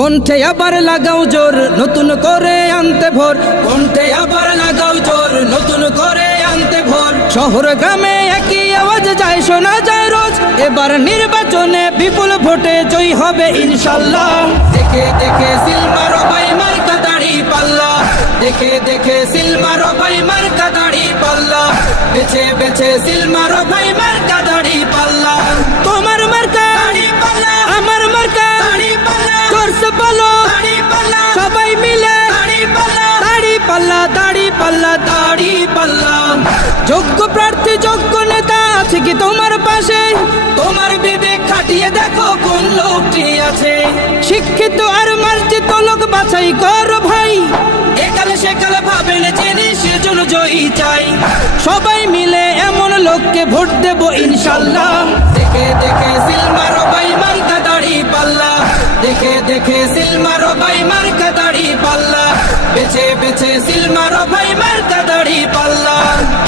কণ্ঠে আবার লাগাও জোর নতুন করে আনতে ভোর, কণ্ঠে আবার লাগাও জোর নতুন করে আনতে ভোর। শহর গ্রামে একই আওয়াজ যায় শোনা যায় রোজ, এবার নির্বাচনে বিপুল ভোটে জয় হবে ইনশাল্লাহ। দেখে দেখে সিল মারো ভাই মার্কা দাড়ি পাল্লা, দেখে দেখে সিল মারো ভাই মার্কা দাড়ি পাল্লা, বেছে বেছে সিল মারো ভাই মার্কা দাড়ি পাল্লা। তোমার মার্কা দাড়ি পাল্লা, আমার মার্কা দাড়ি পাল্লা, জোরসে বলো দাড়ি পাল্লা, সবাই মিলে দাড়ি পাল্লা, দাড়ি পাল্লা, দাড়ি পাল্লা, দাড়ি পাল্লা। যোগ্য প্রার্থী যোগ্য নেতা আছে কি তোমার পাশে? তোমার বিবেক খাটিয়ে দেখো কোন লোকটি আছে। শিক্ষিত আর মার্জিত লোক বাছাই করো ভাই, একালে সেকালে ভাবেন জেনে সেজন্য জয়ী চাই। সবাই মিলে এমন লোককে ভোট দেব ইনশাল্লাহ। দেখে দেখে সিল মারো ভাই মার্কা দাড়ি পাল্লা, দেখে দেখে সিল মারো ভাই মার্কা দাড়ি পাল্লা, বেছে বেছে সিল মারো ভাই মার্কা দাড়ি পাল্লা।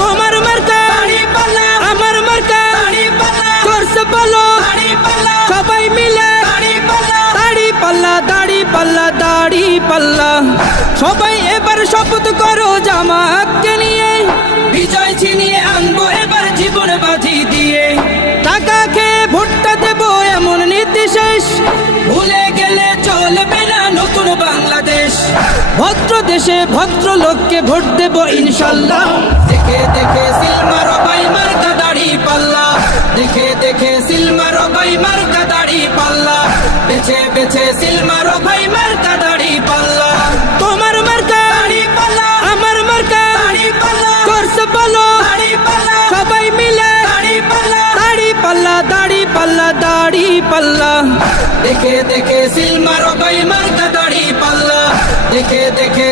তোমার মার্কা দাড়ি পাল্লা, আমার মার্কা দাড়ি পাল্লা, জোরসে বলো দাড়ি পাল্লা, সবাই মিলে দাড়ি পাল্লা, দাড়ি পাল্লা, দাড়ি পাল্লা, দাড়ি পাল্লা। সবাই এবার শপথ করো জামাতকে নিয়ে, বিজয় ছিনিয়ে আনবো এবার জীবন বাজি দিয়ে। টাকা খেয়ে ভোটটা দেবো এমন নীতি শেষ, ভুলে গেলে চলবে না নতুন বাংলাদেশ। ভদ্র দেশে ভদ্র লোককে ভোট দেব ইনশাল্লাহ। দেখে দেখে সিল মারো ভাই মার্কা দাড়ি পাল্লা, দেখে দেখে সিল মারো ভাই মার্কা দাড়ি পাল্লা, বেছে বেছে সিল মারো ভাই মার্কা দাড়ি পাল্লা। তোমার মার্কা দাড়ি পাল্লা, আমার মার্কা দাড়ি পাল্লা, জোরসে বলো দাড়ি পাল্লা, সবাই মিলে দাড়ি পাল্লা, দাড়ি পাল্লা, দাড়ি পাল্লা, দাড়ি পাল্লা। দেখে দেখে সিল মারো ভাই মার্কা দাড়ি পাল্লা, দেখে দেখে